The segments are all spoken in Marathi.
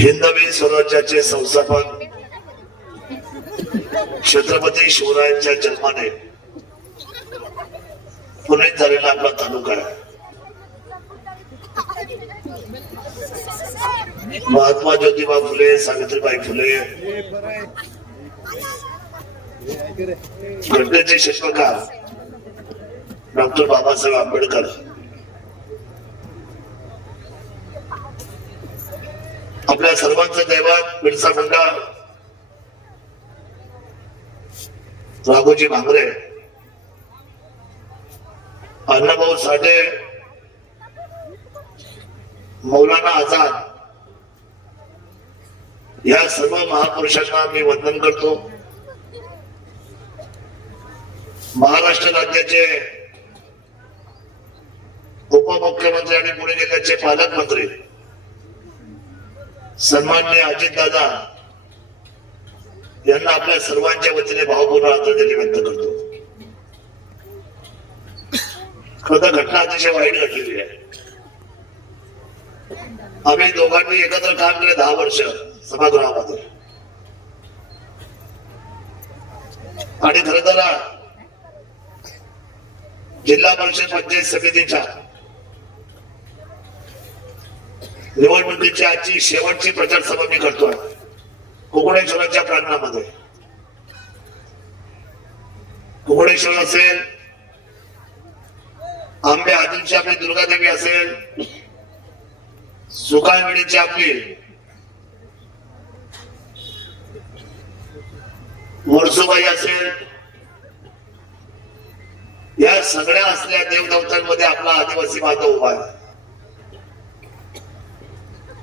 हिंदवी स्वराज्याचे संस्थापक छत्रपती शिवरायांच्या जन्माने पुण्यात झालेला आपला तालुका आहे. महात्मा ज्योतिबा फुले, सावित्रीबाई फुले, घटनेचे शिल्पकार डॉक्टर बाबासाहेब आंबेडकर, आपल्या सर्वांचं दैवत बिरसा मुंडा, राघोजी भांगरे, अण्णाभाऊ साठे, मौलाना आझाद, या सर्व महापुरुषांना मी वंदन करतो. महाराष्ट्र राज्याचे उपमुख्यमंत्री आणि पुणे जिल्ह्याचे पालकमंत्री सन्माननीय अजितदादा यांना आपल्या सर्वांच्या वतीने भावपूर्ण आदरांजली व्यक्त करतो. खरं घटना अतिशय वाईट घडलेली आहे. आम्ही दोघांनी एकत्र काम केले 10 वर्ष सभागृहामध्ये, आणि खरं तर जिल्हा परिषद पंचायत समितीच्या निवडणुकीची आजची शेवटची प्रचार सभा मी करतोय कुकुडेश्वराच्या प्रांगणामध्ये. कुकुडेश्वर असेल, आंबे आदिलची आपली दुर्गादेवी असेल, सुकाळवेडीची आपली वर्सुबाई असेल, या सगळ्या असलेल्या देवदेवतांमध्ये आपला आदिवासी बांधव उभा आहे.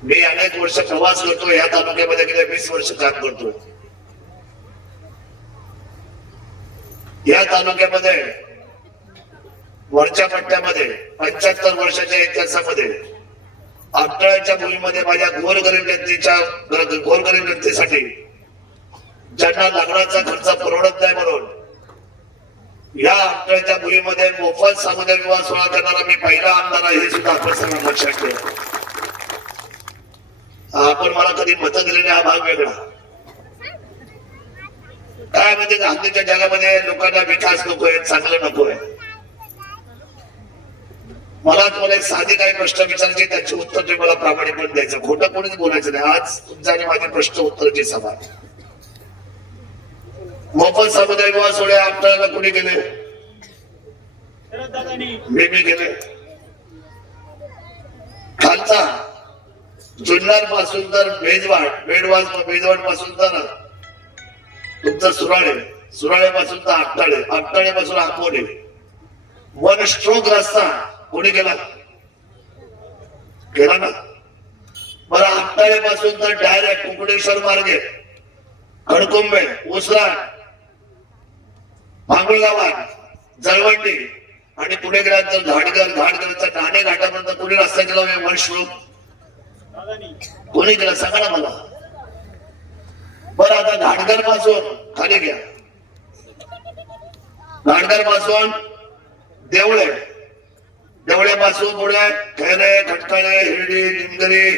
मी अनेक वर्ष प्रवास करतो या तालुक्यामध्ये, गेले 20 वर्ष काम करतो. या तालुक्यामध्ये वरच्या पट्ट्यामध्ये 75 वर्षाच्या इतिहासामध्ये आपटाळ्याच्या भूमीमध्ये माझ्या गोरगरीब जनतेसाठी ज्यांना लग्नाचा खर्च परवडत नाही म्हणून या आपटाळ्याच्या भूमीमध्ये मोफत सामुदायिक विवाह सोहळा करणारा मी पहिला आमदार आहे, हे सुद्धा आपण सर्व लक्षात ठेवा. आपण मला कधी मतं दिलेले हा भाग वेगळा. काय म्हणजे हल्लीच्या जगामध्ये लोकांना विकास नकोय, चांगलं नकोय. मला तुम्हाला एक साधी काही प्रश्न विचारायचे, त्याचे उत्तर तुम्ही मला प्रामाणिकपणे द्यायचं, खोटं कोणीच बोलायचं नाही. आज तुमचा आणि माझी प्रश्न उत्तराची सभा. मोफत सामुदायिक विवाह सोहळे आपल्याला कोणी गेले? मी गेले. खालचा जुन्नर पासून तर बेजवाड पासून तर तुमचं सुराळे पासून तर आपटाळे पासून आंबोली, 1 स्ट्रोक रस्ता कोणी केला ना? बरं, आपटाळे पासून तर डायरेक्ट कुकुडेश्वर मार्गे खडकुंबे, उसरा, भांगुळगावात, जळवंडी आणि पुढे गेल्यानंतर घाटगरचा ठाणे घाटापर्यंत कोणी रस्ता केला? 1 स्ट्रोक कोणी केला सांगा ना मला. बरं, आता घाटगर पासून खाली घ्या, घाटगर पासून देवळ्यापासून पुढे खैरे, खटकाळे, हिरडी, निमगरी,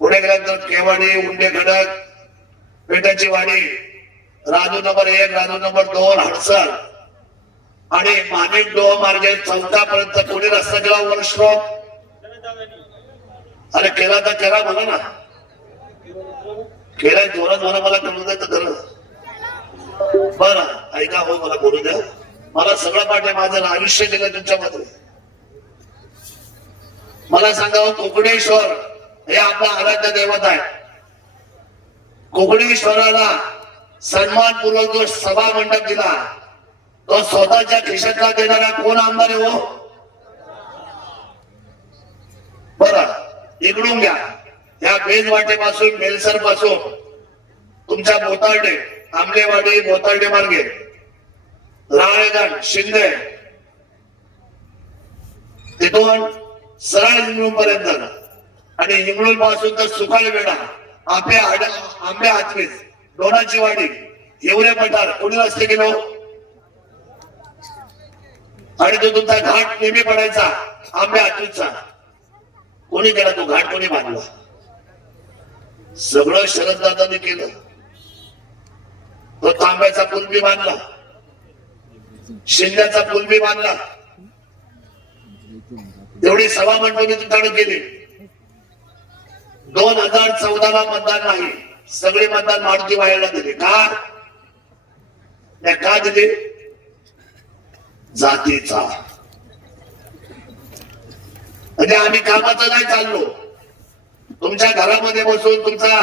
पुढे गेल्यानंतर केवाडी, उंडे खडक, पेटाची वाडी, राजू नंबर 1, राजू नंबर 2, हडसर आणि माणिक डोह मार्गे 14 पर्यंत कोणी रस्ता केला? 1 स्ट्रोक. अरे केला तर केला म्हणा ना, केलाय जोरात म्हणा, मला कळू द्या तर खरं. बरं ऐका, हो मला बोलू द्या. मला सगळं पाठ आहे, माझं आयुष्य गेलं तुमच्यामध्ये. मला सांगा, कुकुडेश्वर हे आपला आराध्य दैवत आहे. कुकुडेश्वराला सन्मानपूर्वक जो सभा मंडप दिला, तो स्वतःच्या खिशातला देणारा कोण आमदार आहे हो? बरं, इकडून घ्या, या बेजवाटेपासून, बेलसर पासून तुमच्या बोतार्डे, आंबलेवाडी, बोतार्डे मार्गे राळेगण, शिंदे, तिथून सरळ इंगळूण पर्यंत, आणि इंगळूण पासून तर सुकाळवेडा, आंबे हातवीस, डोनाची वाडी, हिवरे पठार कोणी रस्ते गेलो? आणि तो तुमचा घाट नेहमी पडायचा आंबे हातवीसचा, कोणी केला तो घाट? कोणी बांधला? सगळं शरददादांनी केलं. तो तांब्याचा पूल बी बांधला, शिंद्याचा पूल बी बांधला, एवढी सभा मंडळी तुमच्याकडे केली. 2014ला मतदान नाही, सगळे मतदान मारुती वाहिला दिले. का दिले? जातीचा. म्हणजे आम्ही कामाचं नाही चाललो. तुमच्या घरामध्ये बसून तुमचा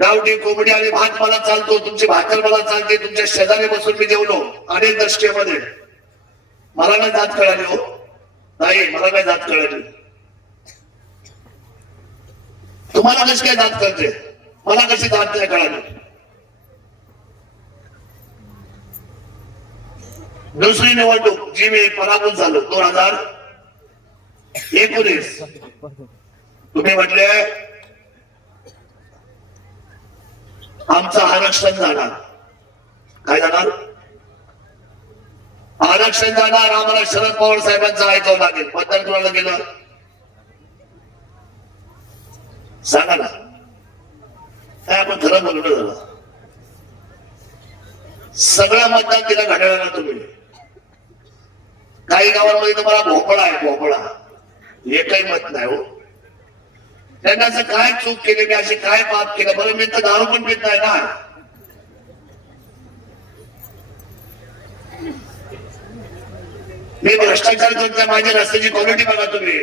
गावठी कोंबडी आणि भात मला चालतो, तुमची भाकर मला चालते, तुमच्या शेजारी बसून मी जेवलो अनेक दशकेमध्ये. मला नाही जात कळाली. हो नाही, मला नाही जात कळाली. तुम्हाला कशी काय जात कळते? मला कशी जात नाही कळाली? दुसरी निवडणूक जी मी पराभूत झालो 2019, तुम्ही म्हटले आमचं आरक्षण जाणार. काय जाणार? आरक्षण जाणार. आम्हाला शरद पवार साहेबांचं ऐकावं लागेल. मतदान कोणाला गेलं सांगा ना. काय आपण खरं बोलणं झालं. सगळं मतदान दिलं घड्याळाला तुम्ही. काही गावांमध्ये तुम्हाला भोपळा आहे, भोपळा. एकही मत नाही. हो त्यांना असं काय चूक केली, मी असे काय पाप केलं? बरं, मी तर दारू पण पित नाही ना. मी भ्रष्टाचार करतोय. माझ्या रस्त्याची क्वालिटी बघा तुम्ही.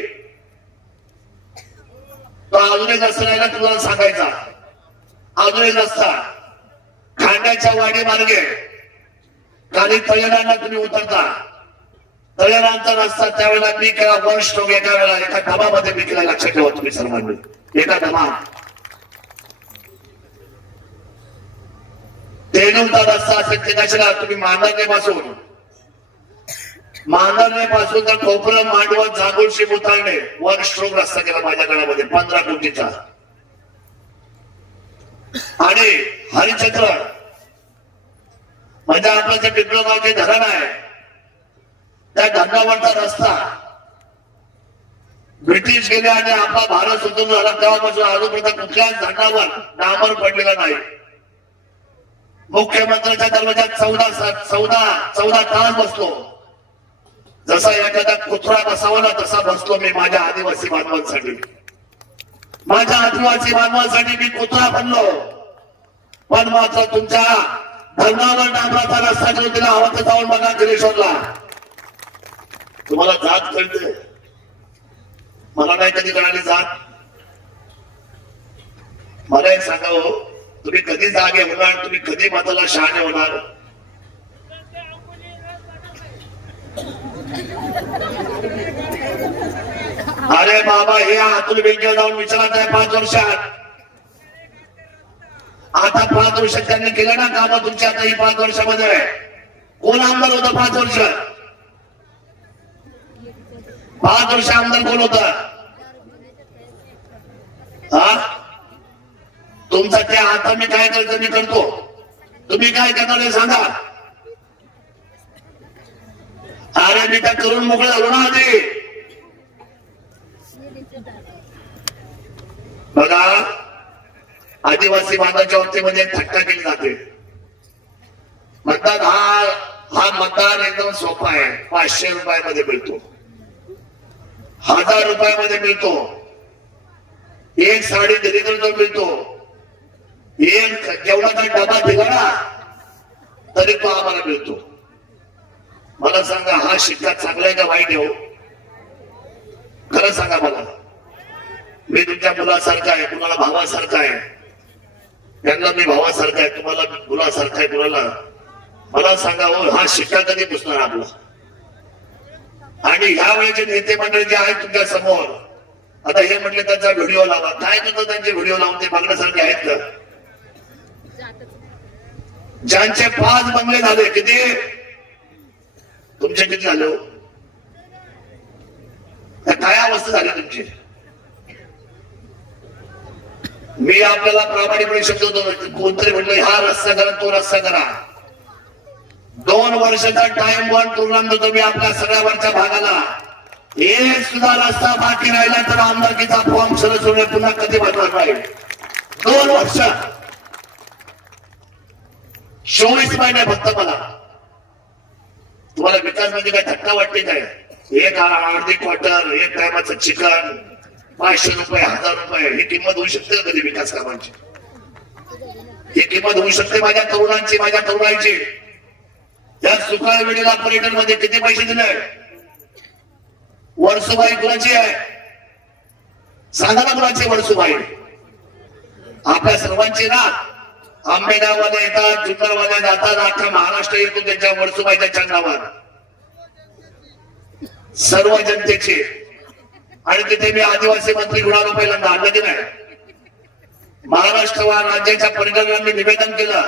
तो अजून एक रस्ता नाही ना तुम्हाला सांगायचा. अजून एक रस्ता खांड्याच्या वाडी मार्गे खाली तळेरांना तुम्ही उतरता. तळेरांचा रस्ता त्यावेळेला मी केला वन स्ट्रोक, एका वेळेला एका डबामध्ये मी केला. लक्षात ठेवा तुम्ही सर्वांनी. एका डबा तेलूरचा रस्ता असेल ते कशाला तुम्ही मांदरणे पासून तर कोपरं मांडवत जागोळशी मुताळणे वन स्ट्रोक रस्ता केला माझ्या गडामध्ये 15 कोटीचा. आणि हरिचंद्र म्हणजे आपलं जे पिंपळगावचे धरण आहे त्या धरणावरचा रस्ता ब्रिटिश गेले आणि आपला भारत स्वतंत्र झाला तेव्हापासून आजपर्यंत कुठल्याच धरणावर डांबर पडलेला नाही. मुख्यमंत्र्यांच्या दरवाज्यात 14 तास बसलो. जसा एखादा कुत्रा बसावा ना तसा बसलो मी माझ्या आदिवासी बांधवांसाठी. माझ्या आदिवासी बांधवांसाठी मी कुत्रा बनलो. पण मात्र तुमच्या धरणावर डांबराचा रस्ता घेऊन दिला. हवं तर जाऊन बघा गिरीश्वरला. तुम्हाला जात कळते? मला नाही कधी कळाली जात. मला एक सांगा, हो तुम्ही कधी जागे होणार? तुम्ही कधी माताला शहाणे होणार? अरे बाबा, हे अतुल बेनके जाऊन विचारत आहे 5 वर्षात. आता 5 वर्षात त्यांनी केलं ना काम तुमच्या. आता ही 5 वर्षामध्ये कोण आमदार होता? 5 वर्ष 5 वर्ष आमदार कोण होता? तुमचा ते आता मी काय करतो मी करतो. तुम्ही काय करणार हे सांगा. अरे मी काय करून मोकळं झालो ना आधी. बघा, आदिवासी बांधवाच्या बाबतीमध्ये थट्टा केली जाते. मतदान हा मतदान एकदम सोपा आहे. 500 रुपयामध्ये मिळतो, 1000 रुपयामध्ये मिळतो, एक साडी दिली तर तो मिळतो. एक जेवणाचा डबा दिला ना तरी तो आम्हाला मिळतो. मला सांगा, हा शिक्का चांगला आहे का वाईट आहे? हो खरं सांगा मला. मी तुमच्या मुलासारखा आहे, कुणाला भावासारखा आहे. त्यांना मी भावासारखा आहे, तुम्हाला मुलासारखा आहे कुणाला. मला सांगा, हो हा शिक्का कधी पुसणार आपला? आणि ह्या वेळेचे नेते मंडळी जे आहेत तुमच्या समोर, आता हे म्हटले त्यांचा व्हिडिओ लावा. काय करतो त्यांचे व्हिडिओ लावून? ते बघण्यासारखे आहेत का? ज्यांचे 5 बंगले झाले, किती तुमचे किती झाले? काय अवस्था झाली तुमची? मी आपल्याला प्रामाणिकपणे शब्द होतो. कोणतरी म्हटलं हा रस्ता करा, तो रस्ता करा. 2 वर्षाचा टाइम बॉन्ड प्रोग्राम देतो मी आपल्या सगळ्या वरच्या भागाला. एक सुद्धा रस्ता बाकी राहिला तर आमदारकीचा फॉर्म सरसवणे पुन्हा कधी भरणार नाही. 2 वर्ष 24 महिने फक्त. मला तुम्हाला विकास म्हणजे काय धक्का वाटते काय? एक अर्धी क्वार्टर, एक टायमाचं चिकन, 500 रुपये, 1000 रुपये, ही किंमत होऊ शकते कधी विकास कामांची? ही किंमत होऊ शकते माझ्या तरुणांची, माझ्या तरुणांची? या सुकाळ वेळेला पर्यटन मध्ये किती पैसे दिले? वर्सुबाई कुणाची आहे? सांगा ना कुणाची वर्सुबाई? आपल्या सर्वांची ना. आंबेगाववाले येतात, जुन्नरवाले जातात, अख्खा महाराष्ट्र येतो त्यांच्या वर्सुबाईच्या चंद्रावर, सर्व जनतेची. आणि तिथे मी आदिवासी मंत्री गुणालो पहिल्यांदा आणलं की नाही? महाराष्ट्र राज्याच्या पर्यटकांनी निवेदन केलं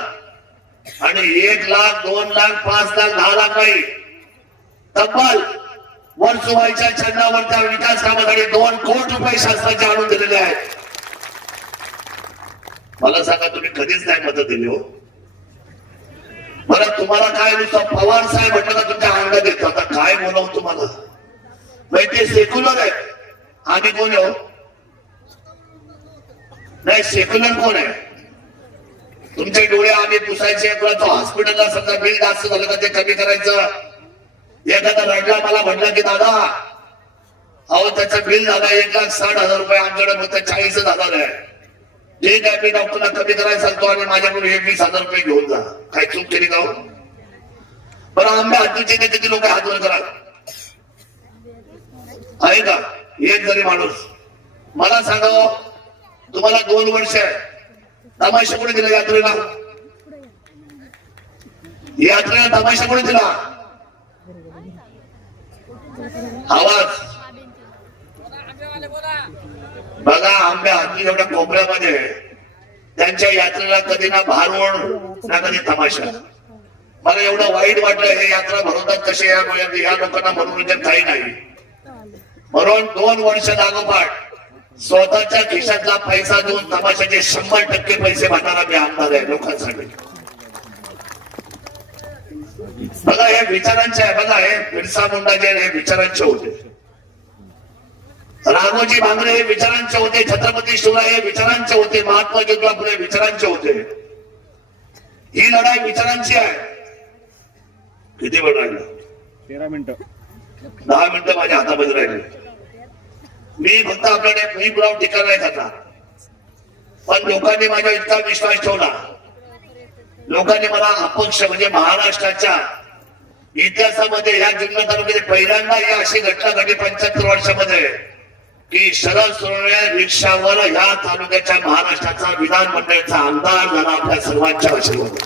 आणि 1 लाख, 2 लाख, 5 लाख, 10 लाख नाही, तब्बल वर्सुबाईच्या चंद्रावर त्या विकास कामासाठी 2 कोटी रुपये शासनाचे आणून दिलेले आहेत. मला सांगा, तुम्ही कधीच नाही मदत दिली हो? बरं, तुम्हाला काय नुसतं पवार साहेब म्हटलं का तुमच्या अंगात येतो? आता काय बोलावं तुम्हाला? ते सेक्युलर आहे. आम्ही कोण आहे हो? नाही, सेक्युलर कोण आहे? तुमचे डोळे आम्ही पुसायचे, तो हॉस्पिटलला समजा बिल जास्त झालं का ते कमी करायचं. एखादा रडला, मला म्हटलं की दादा अहो त्याचं बिल झालं 1,60,000 रुपये, आमच्याकडे फक्त 40,000 आहे. ठीक आहे, मी डॉक्टरला कमी करायला सांगतो आणि माझ्याकडून 20,000 रुपये घेऊन जा. काय चूक केली का हो? बरं, आंबे हातूचे ते किती लोक हात वर करा आहे का? एक जरी माणूस मला सांगा, तुम्हाला 2 वर्ष तमाशा कोणी दिला यात्रेला? यात्रेला तमाशा कोणी दिला? आवाज बघा. आंबे हाती एवढ्या कोपऱ्यामध्ये त्यांच्या यात्रेला कधी ना भारुड ना कधी तमाशा. मला एवढं वाईट वाटलं, हे यात्रा भरवतात कसे या लोकांना मनोरंजन काही नाही. म्हणून 2 वर्ष लागोपाठ स्वतःच्या खिशातला पैसा देऊन तमाशाचे 100% पैसे भरणारा मी आमदार आहे लोकांसाठी. बघा, हे विचारांचे आहे. बघा, हे बिरसा मुंडा जे हे विचारांचे होते, राघोजी भांगरे हे विचारांचे होते, छत्रपती शिवराय हे विचारांचे होते, महात्मा ज्योतिबा फुले विचारांचे होते. ही लढाई विचारांची आहे. किती वेळ राहिला? 13 मिनिटं. 10 मिनिटं माझ्या हातामध्ये राहिले. मी फक्त आपल्याला मी पुराव टीका नाही करणार, पण लोकांनी माझ्या इतका विश्वास ठेवला. लोकांनी मला अपक्ष म्हणजे महाराष्ट्राच्या इतिहासामध्ये या जुन्नर तालुक्यात पहिल्यांदा ही अशी घटना घडली 75 वर्षामध्ये की शरद सोनवणे रिक्षावर या तालुक्याच्या महाराष्ट्राचा विधानमंडळाचा आमदार झाला आपल्या सर्वांच्या आशीर्वाद.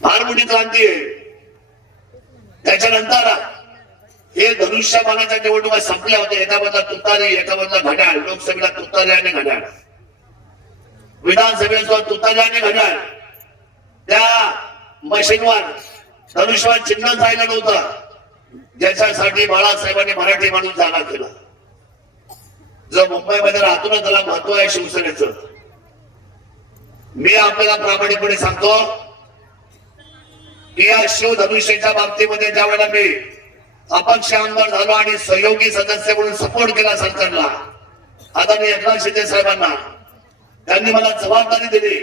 फार मोठी क्रांती आहे. त्याच्यानंतर हे धनुष्यबाणाच्या निवडणुका संपल्या होत्या. एका बाजूला तुतारी, एका बाजूला घड्याळ. लोकसभेला तुतारी आणि घड्याळ, विधानसभेला तुतारी आणि घड्याळ. त्या मशीनवर धनुष्यबाण चिन्ह जायला नव्हतं, ज्याच्यासाठी बाळासाहेबांनी मराठी माणूस जागा केला. जो मुंबईमध्ये राहतो ना, त्याला महत्व आहे शिवसेनेचं. मी आपल्याला प्रामाणिकपणे सांगतो की या शिवधनुष्याच्या बाबतीमध्ये ज्या वेळेला मी अपक्ष आमदार झालो आणि सहयोगी सदस्य म्हणून सपोर्ट केला सरकारला, आदरणीय एकनाथ शिंदे साहेबांना, त्यांनी मला जबाबदारी दिली.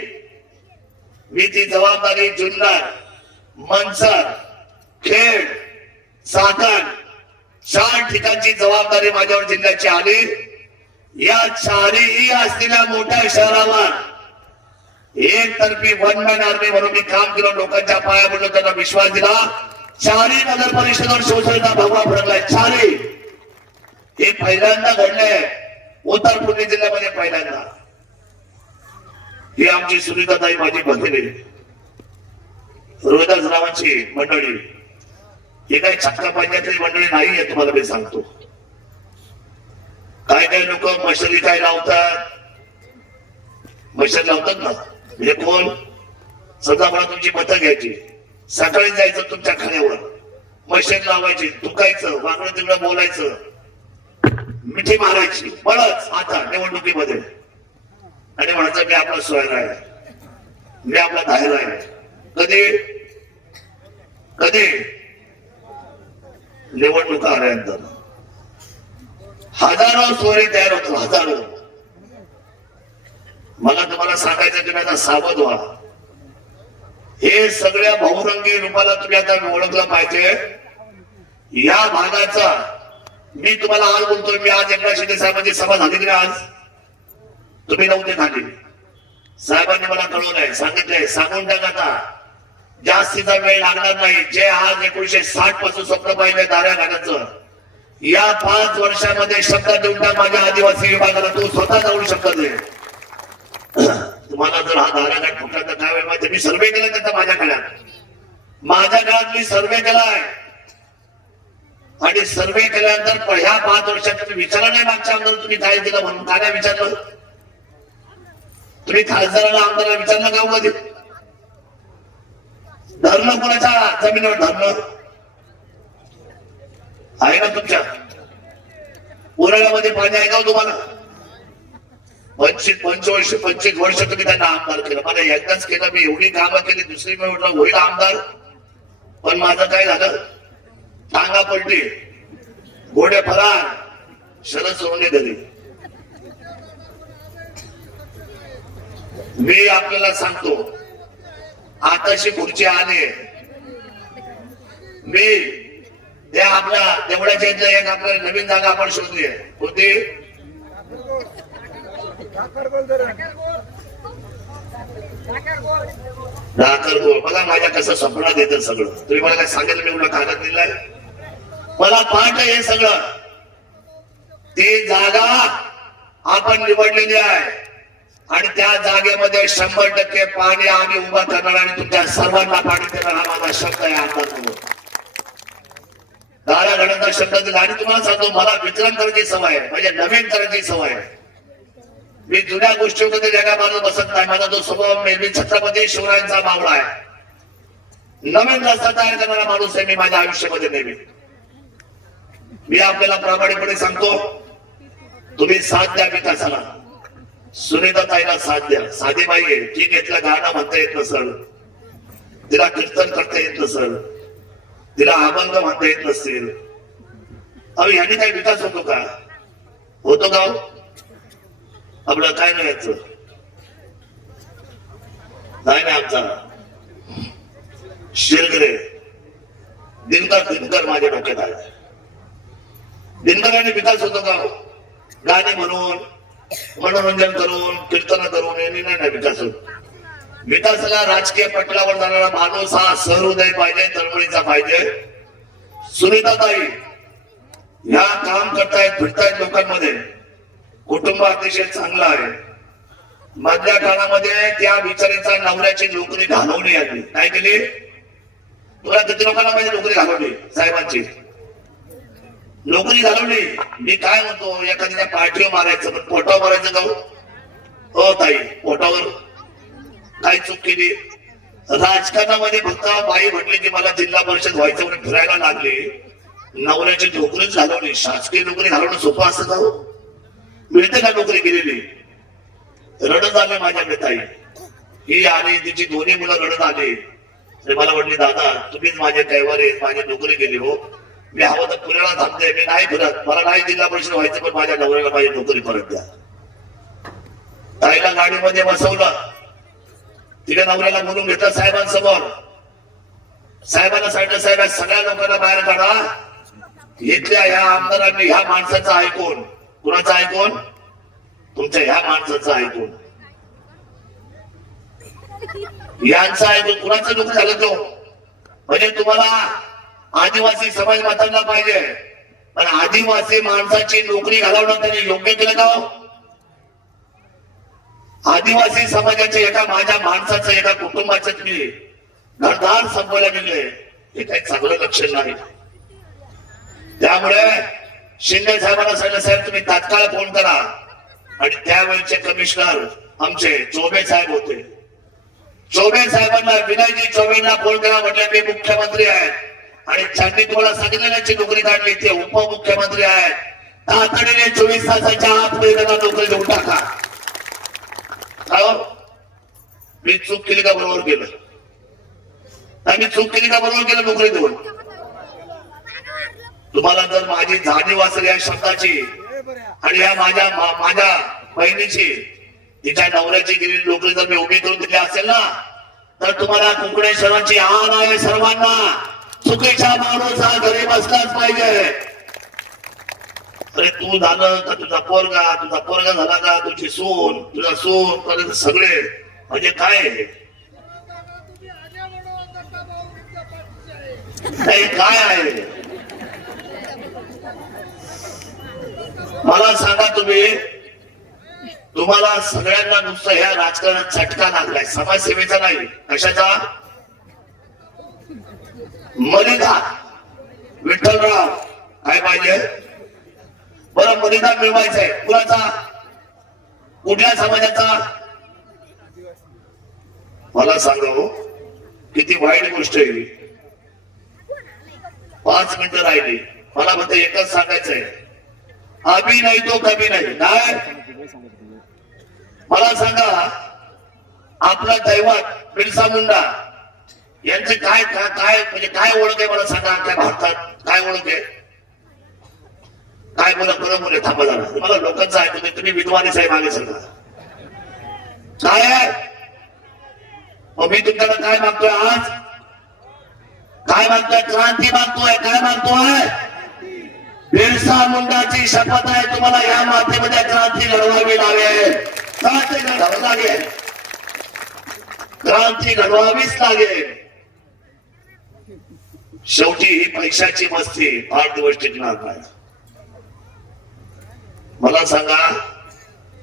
मी ती जबाबदारी जुन्नर, मनसर, खेड, चाकण 4 ठिकाणची जबाबदारी माझ्यावर जिल्ह्याची आली. या 4ही असलेल्या मोठ्या शहरावर एकतर्फी वन मॅन आर्मी म्हणून मी काम केलं. लोकांच्या पाया पडलो, त्यांना विश्वास दिला. 4ही नगर परिषदेवर शिवसेनेचा भगवा फडकलाय. 4ही हे पहिल्यांदा घडले उत्तर पुणे जिल्ह्यामध्ये, पहिल्यांदा. ही आमची सुनीताताई, माझी भगिनी, रोहिदास रावांची मंडळी. हे काही छक्का पंजातली मंडळी नाहीये, तुम्हाला मी सांगतो. काय काय लोक मशाली काय लावतात, मशाल लावतात ना, म्हणजे कोण? समजा मला तुमची मतं घ्यायची, सकाळी जायचं तुमच्या खाण्यावर, मशाल लावायची, दुखायचं, वाकडं तिकडं बोलायचं, मिठी मारायची, बळच आता निवडणुकीमध्ये. आणि म्हणायचं मी आपला सोयरा आहे, मी आपला धायरा आहे. कधी कधी निवडणुका आल्यानंतर हजारो सोयरे तयार होतो, हजारो. मला तुम्हाला सांगायचं की आता सावध व्हा. हे सगळ्या बहुरंगी रूपाला तुम्ही आता ओळखलं पाहिजे. या भागाचा मी तुम्हाला आज बोलतोय. मी आज एकनाथ शिंदे साहेबांची सभा झाली की आज तुम्ही नव्हते खाली. साहेबांनी मला कळवलंय, सांगितलंय, सांगून टाका आता जास्तीचा वेळ लागणार नाही. जे आज 1960 पासून स्वप्न पाहिजे दाऱ्या घाटाचं, या 5 वर्षामध्ये शब्द देऊन टाक माझ्या आदिवासी विभागाला. तू स्वतः जाऊ शकत नाही. तुम्हाला जर हा दाराघाट फुटला तर काय वेळ माहिती. मी सर्वे केला त्याचा माझ्या काळात मी सर्वे केलाय. आणि सर्वे केल्यानंतर ह्या 5 वर्षात तुम्ही विचारलं नाही मागच्या आमदार तुम्ही काय दिलं म्हणून. काय विचारलं तुम्ही? खासदाराला आमदाराला विचारलं का कधी? धरणं कोणाच्या जमिनीवर धरणं आहे ना तुमच्या? उन्हाळ्यामध्ये पाणी आहे का तुम्हाला? 25 वर्ष तुम्ही त्यांना आमदार केलं. मला एकदाच केलं. मी एवढी कामं केली, दुसरी मी म्हटलं होईल आमदार. पण माझं काय झालं? टांगा पडली, घोडे फरार, शरद सोडले घरी. मी आपल्याला सांगतो, आताशी खुर्ची आली. मी त्या आपल्या देवळाच्या एक आपल्याला नवीन जागा आपण शोधली आहे. होती धाकरगोळ. बघा माझ्या कसं स्वप्नात येतं सगळं. तुम्ही मला काय सांगितलं? मी एवढं कागद दिलाय, मला पाठ हे सगळं. ती जागा आपण निवडलेली आहे आणि त्या जागेमध्ये 100% पाणी आम्ही उभं करणार आणि तुमच्या सर्वांना पाणी देणार. हा माझा शब्द आहे. आमदार दारा घडवण्याचा शब्द दिला. आणि तुम्हाला सांगतो, मला वितरण करायची सवय आहे, म्हणजे नवीन करायची सवय आहे. मी जुन्या गोष्टीमध्ये जगा माणूस बसत नाही. माझा जो स्वभाव मी छत्रपती शिवरायांचा मावळा आहे. नवीन रस्ता तयार करणारा माणूस आहे मी माझ्या आयुष्यामध्ये नेहमी. मी आपल्याला प्रामाणिकपणे सांगतो, तुम्ही साथ द्या विकासाला. सुनीताताईला साथ द्या. साधी बाई आहे, ती घेतलं गाणं म्हणता येत नसल, तिला कीर्तन करता येत नसल, तिला अभंग म्हणता येत नसतील. अहो ह्यानी काही विकास होतो का? होतो का? आपलं काय नाही याच नाही. आमचा शिलगरे दिनकर माझ्या डोक्यात आहे. दिनकरांनी विकास होतो का? गाणे म्हणून, मनोरंजन करून, कीर्तन करून यांनी नाही विकास होत. विकासाला राजकीय पटलावर जाणारा माणूस हा सहृदय पाहिजे, तळमळीचा पाहिजे. सुनीताताई ह्या काम करतायत, फिरतायत लोकांमध्ये. कुटुंब अतिशय चांगलं आहे. मधल्या काळामध्ये त्या बिचारीचा नवऱ्याची नोकरी घालवली आली. काय केली? तुला किती लोकांना माझी नोकरी घालवली? साहेबांची नोकरी घालवली. मी काय म्हणतो, एखाद्या पाठीवर मारायचं पण पोटावर मारायचं का? हो ताई, पोटावर काय चूक केली? राजकारणामध्ये फक्त बाई म्हटली की मला जिल्हा परिषद व्हायचं म्हणून फिरायला लागली. नवऱ्याची नोकरीच घालवली. शासकीय नोकरी घालवणं सोपं असतं का? मिळते का नोकरी केलेली? रडत आले माझ्याकडे ताई. ही आली, तिची दोन्ही मुलं रडत आली. मला म्हटली, दादा तुम्हीच माझे कैवार आहेत, माझी नोकरी गेली. हो मी हवं तर पुण्याला थांबते, मी नाही फिरत, मला नाही जिल्हा परिषद व्हायचं, पण माझ्या नवऱ्याला माझी नोकरी परत द्या. ताईला गाडीमध्ये बसवलं, तिने नवऱ्याला बोलून घेतलं साहेबांसमोर. साहेबांना सांगितलं, साहेब सगळ्या लोकांना बाहेर काढा. इथल्या ह्या आमदारांनी ह्या माणसाचं ऐकून, कुणाचं ऐकून? तुमच्या ह्या माणसाचं ऐकून, यांचं ऐकून कुणाचं दुःख झालं तो? म्हणजे तुम्हाला आदिवासी समाज मातांना पाहिजे, पण आदिवासी माणसाची नोकरी घालवणं त्यांनी योग्य केलं का? आदिवासी समाजाच्या एका माझ्या माणसाचं, एका कुटुंबाचं तुम्ही घरदार संपवायला गेले, हे काही चांगलं लक्षण नाही. त्यामुळे शिंदे साहेबांना सांगितलं, साहेब तुम्ही तात्काळ फोन करा. आणि त्यावेळेचे कमिशनर आमचे चौबे साहेब होते. चौबे साहेबांना, विनयजी चौबेंना फोन करा. म्हटलं मी मुख्यमंत्री आहे आणि त्यांनी तुम्हाला सांगितलं त्यांची नोकरी काढली, ते उपमुख्यमंत्री आहेत. तातडीने 24 तासाच्या आत त्यांना नोकरी देऊन टाका. मी चूक केली का बरोबर केलं? आम्ही चूक केली का बरोबर केलं? नोकरी देऊन तुम्हाला जर माझी जाणीव असेल या शब्दाची आणि या माझ्या बहिणीची तिच्या नवऱ्याची गेलेली नोकरी जर मी उभी करून दिली असेल ना तर तुम्हाला कुंकणेश्वरांची आण आहे सर्वांना. चुकीचा माणूस हा घरी बसलाच पाहिजे. अरे तू झालं का तुझा पोरगा झाला का तुझी सून तुझा सून पर्यंत सगळे म्हणजे काय काय आहे मला सांगा तुम्ही. तुम्हाला सगळ्यांना नुसतं ह्या राजकारणात चटका लागलाय समाजसेवेचा नाही. कशाचा? मलिदा विठ्ठलराव काय पाहिजे बरं मलिदा मिळवायचंय कुणाचा कुठल्या समाजाचा मला सांगा. किती वाईट गोष्ट आहे. 5 मिनिटं राहिली मला फक्त एकच सांगायचंय अभी नाही तो कभी नाही. काय मला सांगा आपला दैवत बिरसा मुंडा यांचे काय काय म्हणजे काय ओळख आहे मला सांगा. आपल्या भारतात काय ओळख आहे काय बोला बरं बोले थांबा जरा मला लोकांचं ऐकू तुम्ही विद्वानी साहेब मागे सांगा काय आहे. मग मी तुमच्याकडे काय मागतोय आज काय मागतोय क्रांती मागतोय काय मागतोय. बिरसा मुंडाची शपथ आहे तुम्हाला या मातीमध्ये क्रांती घडवावी लागेल. क्रांती घडवावी लागेल. क्रांती घडवावीच लागेल. शेवटी ही पैशाची मस्ती फार दिवस टिकणार नाही. मला सांगा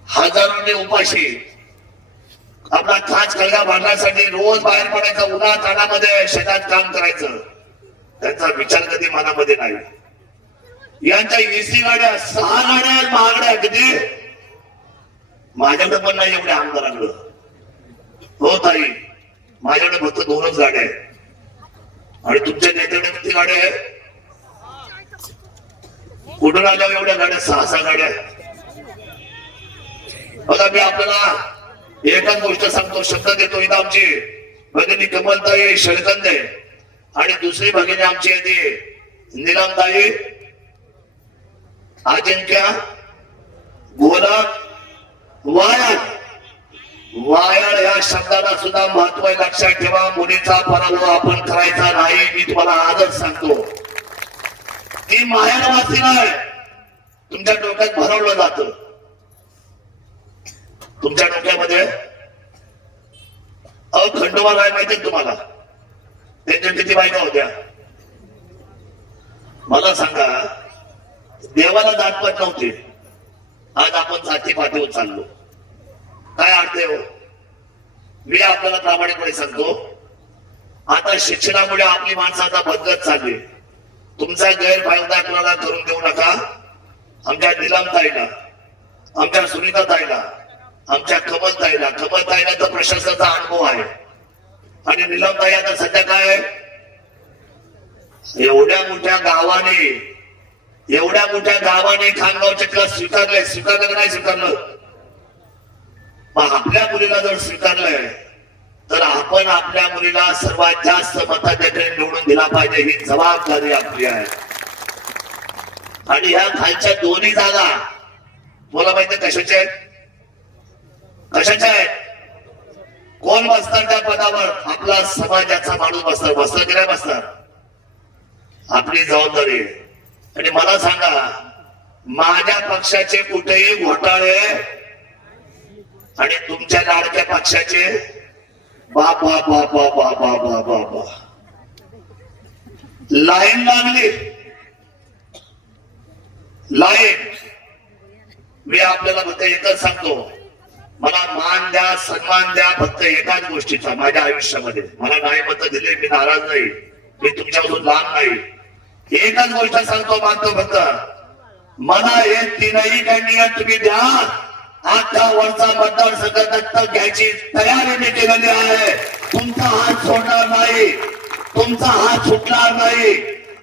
हजारोने उपाशी आपला खास कळगा बांधण्यासाठी रोज बाहेर पडायचं उन्हा ताणामध्ये शेतात काम करायचं त्यांचा विचार कधी मनामध्ये नाही. यांच्या एसी गाड्या 6 गाड्या महागड्या किती माझ्याकडे पण नाही एवढ्या आमदारांकडं. हो ताई माझ्याकडे फक्त 2च गाड्या आहेत आणि तुमच्या नेत्याकडे किती गाड्या आहेत कुठून आल्या एवढ्या गाड्या 6 गाड्या. बघा मी आपल्याला एकच गोष्ट सांगतो शब्द देतो. इथं आमची भगिनी कमलताई शेळकंदे आणि दुसरी भगिनी आमची येते नीलमताई अजिंक्य गोलक वायाळ या शब्दाला सुद्धा महत्व लक्षात ठेवा. मुलीचा पराभव आपण करायचा नाही. मी तुम्हाला आजच सांगतो ती माहेरवासी नाही. तुमच्या डोक्यात भरवलं जातं. तुमच्या डोक्यामध्ये खंडोबा काय माहिती तुम्हाला त्यांच्या किती बायका होत्या मला सांगा. देवाला जातपात नव्हते. आज आपण जाती पातीवर चाललो काय अर्थ आहे हो. मी आपल्याला प्रामाणिकपणे सांगतो आता शिक्षणामुळे आपली माणसं आता बदलत चालली. तुमचा गैरफायदा कुणाला करून देऊ नका. आमच्या नीलमताईला आमच्या सुनीताताईला आमच्या कमलताईला तर प्रशासनाचा अनुभव आहे आणि नीलमताई आता सध्या काय एवढ्या मोठ्या गावाने खानगावच्या स्वीकारलं नाही स्वीकारलं. मग आपल्या मुलीला जर स्वीकारलंय तर आपण आपल्या मुलीला सर्वात जास्त मताधिक्याने निवडून दिला पाहिजे. ही जबाबदारी आपली आहे. आणि ह्या खालच्या दोन्ही जागा मला माहिती कशाच्या आहेत कोण बसणार त्या पदावर आपला समाजाचा माणूस बसणार की नाही बसणार आपली जबाबदारी आहे. आणि मला सांगा माझ्या पक्षाचे कुठेही घोटाळे आणि तुमच्या लाडक्या पक्षाचे बाबा बाबा बाबा बाबा बाबा लाईन लागली लाईन. मी आपल्याला फक्त एकच सांगतो मला मान द्या सन्मान द्या फक्त एकाच गोष्टीचा माझ्या आयुष्यामध्ये. मला नाही मत दिले मी नाराज नाही. मी तुमच्यापासून लांब नाही. एकच गोष्ट सांगतो मानतो फक्त मला हे 3ही कॅन्डिडेट तुम्ही द्या. आता वरचा मतदारसंघ दत्तक घ्यायची तयारी मी केलेली आहे. तुमचा हात सोडणार नाही. तुमचा हात सुटणार नाही.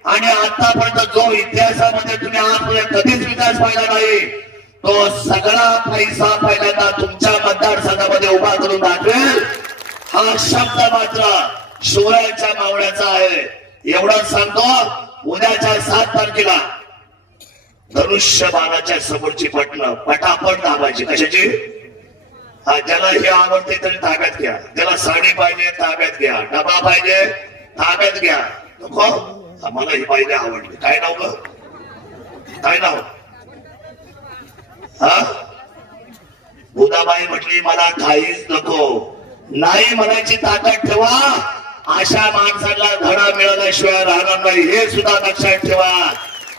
आणि आतापर्यंत जो इतिहासामध्ये तुम्ही आजपर्यंत कधीच विकास पाहिला नाही तो सगळा पैसा पहिल्यांदा तुमच्या मतदारसंघामध्ये उभा करून दाखवेल. हा शब्द मात्र शिवरायाच्या मावळ्याचा आहे. एवढंच सांगतो उद्याच्या 7 तारखेला धनुष्य बाणाच्या समोरची पटणं पटापट दाबायची. कशाची? ज्याला हे आवडते तरी ताब्यात घ्या. ज्याला साडी पाहिजे ताब्यात घ्या. डबा पाहिजे ताब्यात घ्या. नको मला ही पाहिजे आवडली. काय नाव ग? काय नाव? बुधाबाई म्हटली मला काहीच नको. नाही म्हणायची ताकद ठेवा. अशा माणसाला धडा मिळाल्याशिवाय राहणार नाही हे सुद्धा लक्षात ठेवा.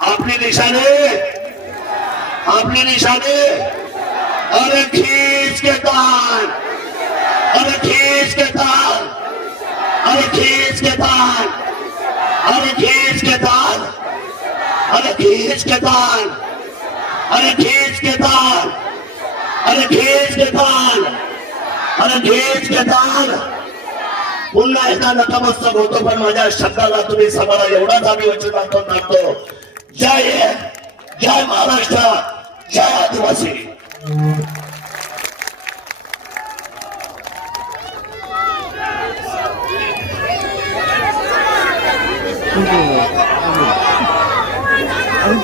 आपली निशाने अरे खींच के तान, अरे खींच के तान, अरे खींच के तान, अरे खींच के तान, अरे खींच के तान, अरे खींच के तान, अरे खींच के तान, अरे खींच के तान. पुन्हा एकदा नतमस्तक होतो पण माझ्या शब्दाला तुम्ही समाला एवढाच आम्ही वचन मागतो. जय हिंद, जय महाराष्ट्र, जय आदिवासी. Ang